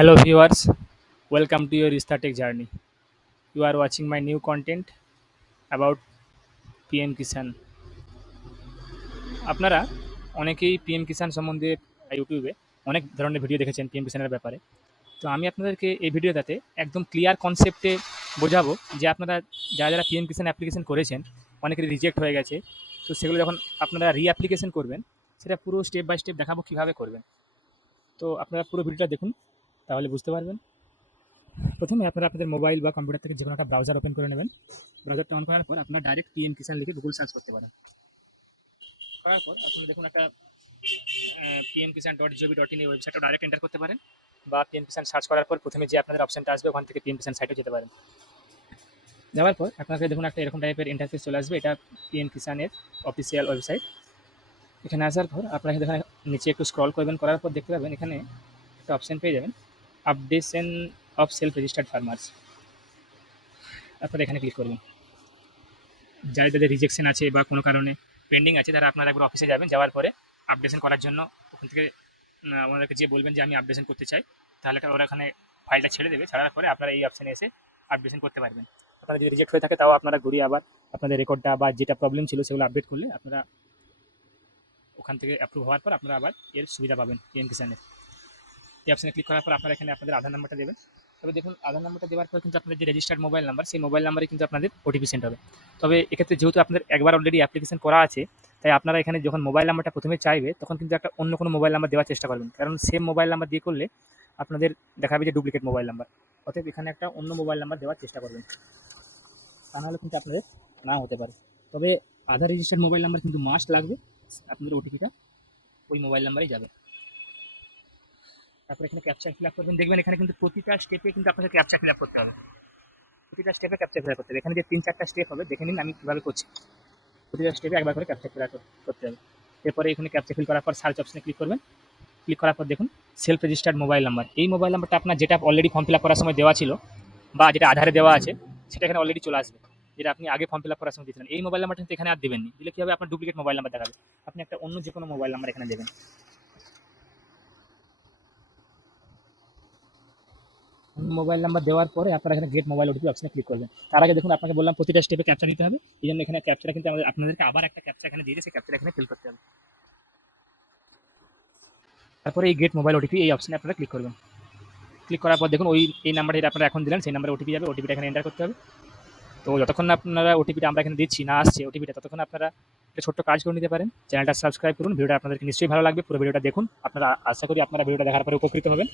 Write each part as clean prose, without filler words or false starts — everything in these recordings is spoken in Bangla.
Hello viewers, welcome to your Static journey. You are watching my new content about PM Kisan. আপনারা অনেকেই PM কিষাণ সম্বন্ধে ইউটিউবে অনেক ধরনের ভিডিও দেখেছেন PM কিষাণের ব্যাপারে। তো আমি আপনাদেরকে এই ভিডিওটাতে একদম ক্লিয়ার কনসেপ্টে বোঝাবো যে আপনারা যারা PM কিষাণ অ্যাপ্লিকেশন করেছেন, অনেকেরই রিজেক্ট হয়ে গেছে। তো সেগুলো যখন আপনারা রিঅ্যাপ্লিকেশন করবেন, সেটা পুরো স্টেপ বাই স্টেপ দেখাবো কীভাবে করবেন। তো আপনারা পুরো ভিডিওটা দেখুন, তাহলে বুঝতে পারবেন। প্রথমে আপনারা আপনাদের মোবাইল বা কম্পিউটার থেকে যে কোনো একটা ব্রাউজার ওপেন করে নেবেন। ব্রাউজারটা অন করার পর আপনারা ডাইরেক্ট PM কিষাণ লিখে গুগল সার্চ করতে পারেন। করার পর আপনারা দেখুন একটা pmkisan.gov.in এই ওয়েবসাইটটা ডাইরেক্ট এন্টার করতে পারেন, বা PM কিষাণ সার্চ করার পর প্রথমে যে আপনাদের অপশনটা আসবে ওখান থেকে PM কিষাণ সাইটে যেতে পারেন। যাওয়ার পর আপনাকে দেখুন একটা এরকম টাইপের ইন্টারফেস চলে আসবে। এটা PM কিষাণের অফিসিয়াল ওয়েবসাইট। এখানে আসার পর আপনারা এখানে নিচে একটু স্ক্রল করবেন, করার পর দেখতে পাবেন এখানে একটা অপশন পেয়ে যাবেন, updation of self registered farmers. আপনারা এখানে ক্লিক করবেন। যাদের রিজেকশন আছে বা কোনো কারণে পেন্ডিং আছে, তারা আপনারা একবার অফিসে যাবেন, যাওয়ার পরে আপডেশন করার জন্য ওখান থেকে ওনাদেরকে যে বলবেন যে আমি আপডেশন করতে চাই, তাহলে ওরা এখানে ফাইলটা ছেড়ে দেবে। ছাড়ার পরে আপনারা এই অপশানে এসে আপডেশন করতে পারবেন। আপনারা যদি রিজেক্ট হয়ে থাকে তাও আপনারা ঘুরিয়ে আবার আপনাদের রেকর্ডটা বা যেটা প্রবলেম ছিল সেগুলো আপডেট করলে আপনারা ওখান থেকে অ্যাপ্রুভ হওয়ার পর আপনারা আবার এর সুবিধা পাবেন PM কিষাণের। এই অপশানে ক্লিক করার পর আপনারা এখানে আপনাদের আধার নাম্বারটা দেবেন। তবে দেখুন, আধার নাম্বারটা দেওয়ার পর কিন্তু আপনাদের যে রেজিস্টার্ড মোবাইল নাম্বার, সেই মোবাইল নাম্বারে কিন্তু আপনাদের ওটিপি সেন্ড হবে। তবে এক্ষেত্রে যেহেতু আপনাদের একবার অলরেডি অ্যাপ্লিকেশন করা আছে, তাই আপনারা এখানে যখন মোবাইল নাম্বারটা প্রথমে চাইবে তখন কিন্তু একটা অন্য কোনো মোবাইল নাম্বার দেওয়ার চেষ্টা করবেন, কারণ সেম মোবাইল নাম্বার দিয়ে করলে আপনাদের দেখাবে যে ডুপ্লিকেট মোবাইল নাম্বার। অতএব এখানে একটা অন্য মোবাইল নাম্বার দেওয়ার চেষ্টা করবেন, তা নাহলে কিন্তু আপনাদের না হতে পারে। তবে আধার রেজিস্টার্ড মোবাইল নাম্বার কিন্তু মাস্ট লাগবে, আপনাদের ওটিপিটা ওই মোবাইল নাম্বারেই যাবে। তারপরে এখানে ক্যাপচা ফিল আপ করবেন। দেখবেন এখানে কিন্তু প্রতিটা স্টেপে কিন্তু আপনাদের ক্যাপচা ফিল আপ করতে হবে। প্রতিটা স্টেপে ক্যাপচা ফিল আপ করতে হবে। এখানে যে 3-4টা স্টেপ হবে, দেখে নিন আমি কীভাবে করছি। প্রতিটা স্টেপে একবার করে ক্যাপচা ফিল আপ করতে হবে। এরপরে এখানে ক্যাপচা ফিল করার পর সার্চ অপশনে ক্লিক করবেন। ক্লিক করার পর দেখুন সেলফ রেজিস্টার্ড মোবাইল নাম্বার। এই মোবাইল নাম্বারটা আপনার যেটা অলরেডি ফর্ম ফিল আপ করার সময় দেওয়া ছিল বা যেটা আধারে দেওয়া আছে, সেটা এখানে অলরেডি চলে আসবে। যেটা আপনি আগে ফর্ম ফিল আপ করার সময় দিয়েছিলেন, এই মোবাইল নাম্বারটা কিন্তু এখানে আর দেবেন নি। দিলে কী হবে, আপনার ডুপ্লিকেট মোবাইল নাম্বার দেখাবে। আপনি একটা অন্য যে কোনো মোবাইল নাম্বার এখানে দেবেন। মোবাইল নাম্বার দেওয়ার পরে আপনারা এখানে গেট মোবাইল ওটিপি অপশনে ক্লিক করবেন। তার আগে দেখুন আপনাকে বললাম প্রতিটা স্টেপে ক্যাপচা দিতে হবে। এই জন্য এখানে ক্যাপচাটা কিন্তু আপনাদেরকে আবার একটা ক্যাপচা এখানে দিয়ে সেই ক্যাপচাটা এখানে ফিল করতে হবে। তারপরে এই গেট মোবাইল ওটিপি এই অপশনে আপনারা ক্লিক করবেন। ক্লিক করার পর দেখুন এই নাম্বার যেটা আপনারা এখন দিলেন সেই নাম্বারে ওটিপি যাবে। ওটিপিটা এখানে এন্টার করতে হবে। তো যতক্ষণ না আপনারা ওটিপিটা আমরা এখানে দিচ্ছি না আসছে ওটিপিটা, ততক্ষণ আপনারা একটা ছোট্ট কাজ করে নিতে পারেন। চ্যানেলটা সাবস্ক্রাইব করুন। ভিডিওটা আপনাদেরকে নিশ্চয়ই ভালো লাগবে। পুরো ভিডিওটা দেখুন। আপনারা আশা করি আপনারা ভিডিওটা দেখার পরে উপকৃত হবেন।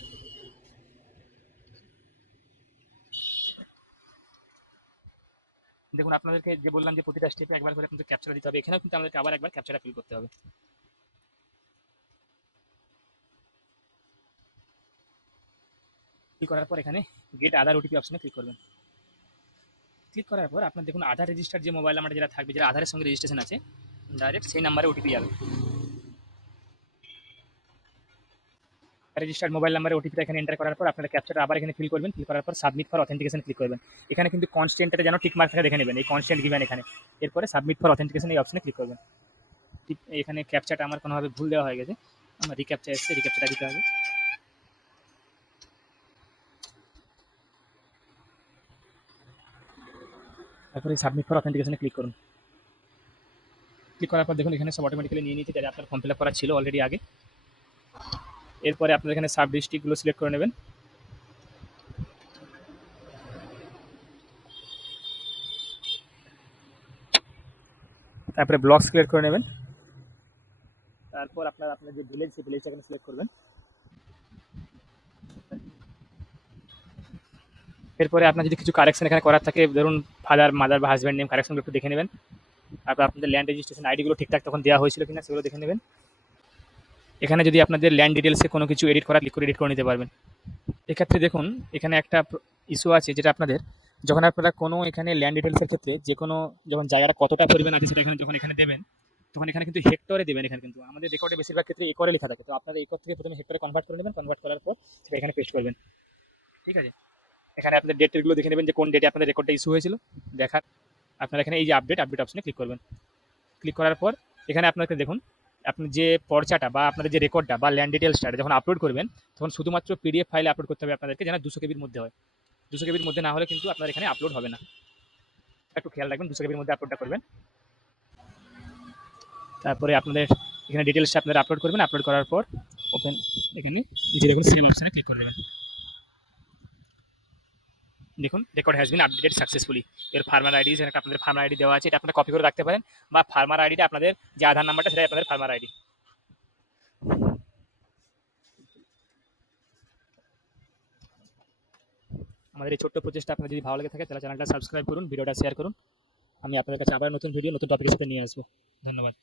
দেখুন আপনাদেরকে যে বললাম যে প্রতিটা স্টেপে একবার করে আপনাদের ক্যাপচারা দিতে হবে, এখানেও কিন্তু আমাদেরকে আবার একবার ক্যাপচারা ফিল করতে হবে। ক্লিক করার পর এখানে গেট আধার ওটিপি অপশনে ক্লিক করবেন। ক্লিক করার পর আপনার দেখুন আধার রেজিস্টার যে মোবাইল নাম্বার যেটা থাকবে, যেটা আধারের সঙ্গে রেজিস্ট্রেশন আছে, ডাইরেক্ট সেই নাম্বারে ওটিপি যাবে। রেজিস্টার্ড মোবাইল নাম্বারে ওটিপিটা এখানে এন্টার করার পর আপনারা ক্যাপচারটা আবার এখানে ফিল করবেন। ফিল করার পর সাবমিট ফর অথেন্টিকেশন ক্লিক করবেন। এখানে কিন্তু কনস্ট্যান্টটা যেন টিক মার্ক থাকে দেখে নেবেন, এই কনস্ট্যান্ট দিবেন এখানে। এরপরে সাবমিট ফর অথেন্টিকেশন এই অপশনে ক্লিক করবেন। এখানে ক্যাপচারটা আমার কোনোভাবে ভুল দেওয়া হয়ে গেছে, আমার রিক্যাপচা এসছে, রিক্যাপচাটা দিতে হবে। তারপরে সাবমিট ফর অথেন্টিকেশনে ক্লিক করুন। ক্লিক করার পর দেখুন এখানে সব অটোমেটিক্যালি নিয়ে নিয়েছে, যারা আপনার ফর্ম ফিল আপ করা ছিল অলরেডি আগে। এরপরে আপনারা এখানে সাব ডিস্ট্রিক্টগুলো সিলেক্ট করে নেবেন। তারপরে ব্লক সিলেক্ট করে নেবেন। তারপর আপনার যে ভিলেজ, সেই ভিলেজটা এখানে সিলেক্ট করবেন। এরপরে আপনার যদি কিছু কারেকশন এখানে করার থাকে, ধরুন ফাদার, মাদার বা হাজব্যান্ড নেম কারেকশনগুলো একটু দেখে নেবেন। তারপর আপনাদের ল্যান্ড রেজিস্ট্রেশন আইডিগুলো ঠিকঠাক তখন দেওয়া হয়েছিল কিনা সেগুলো দেখে নেবেন। এখানে যদি আপনাদের ল্যান্ড ডিটেলসে কোনো কিছু এডিট করা, ক্লিক করে এডিট করে নিতে পারবেন। এক্ষেত্রে দেখুন এখানে একটা ইস্যু আছে, যেটা আপনাদের যখন আপনারা কোনো এখানে ল্যান্ড ডিটেলসের ক্ষেত্রে যে কোনো যখন জায়গাটা কতটা পরিমাণ আছে সেটা এখানে যখন এখানে দেবেন, তখন এখানে কিন্তু হেক্টরে দেবেন। এখানে কিন্তু আমাদের রেকর্ডে বেশিরভাগ ক্ষেত্রে একরে লেখা থাকে। তো আপনারা একর থেকে প্রথমে হেক্টরে কনভার্ট করে নেবেন। কনভার্ট করার পর সেটা এখানে পেস্ট করবেন। ঠিক আছে, এখানে আপনাদের ডেটগুলো দেখে নেবেন যে কোন ডেটে আপনাদের রেকর্ডটা ইস্যু হয়েছিল দেখার। আপনারা এখানে এই যে আপডেট অপশনে ক্লিক করবেন। ক্লিক করার পর এখানে আপনাকে দেখুন আপনি যে পর্চাটা বা আপনাদের যে রেকর্ডটা বা ল্যান্ড ডিটেলসটা যখন আপলোড করবেন, তখন শুধুমাত্র পিডিএফ ফাইলে আপলোড করতে হবে আপনাদেরকে, যেন 200 কেবির মধ্যে হয়। 200 কেবির মধ্যে না হলে কিন্তু আপনার এখানে আপলোড হবে না। একটু খেয়াল রাখবেন 200 কেবির মধ্যে আপলোডটা করবেন। তারপরে আপনাদের এখানে ডিটেলসটা আপনারা আপলোড করবেন। আপলোড করার পর ওপেন, এখানে নিচে দেখুন সেভ অপশনে ক্লিক করে দেবেন। দেখুন record has been updated successfully. এর ফার্মার আইডি, যেখানে আপনাদের ফার্মার আইডি দেওয়া আছে, এটা আপনারা কপি করে রাখতে পারেন, বা ফার্মার আইডিটা আপনাদের যে আধার নাম্বারটা সেটাই আপনাদের ফার্মার আইডি। আমাদের এই ছোট্ট প্রচেষ্টা আপনার যদি ভালো লেগে থাকে তাহলে চ্যানেলটা সাবস্ক্রাইব করুন, ভিডিওটা শেয়ার করুন। আমি আপনাদের কাছে আবার নতুন ভিডিও নতুন টপিকের সাথে নিয়ে আসবো। ধন্যবাদ।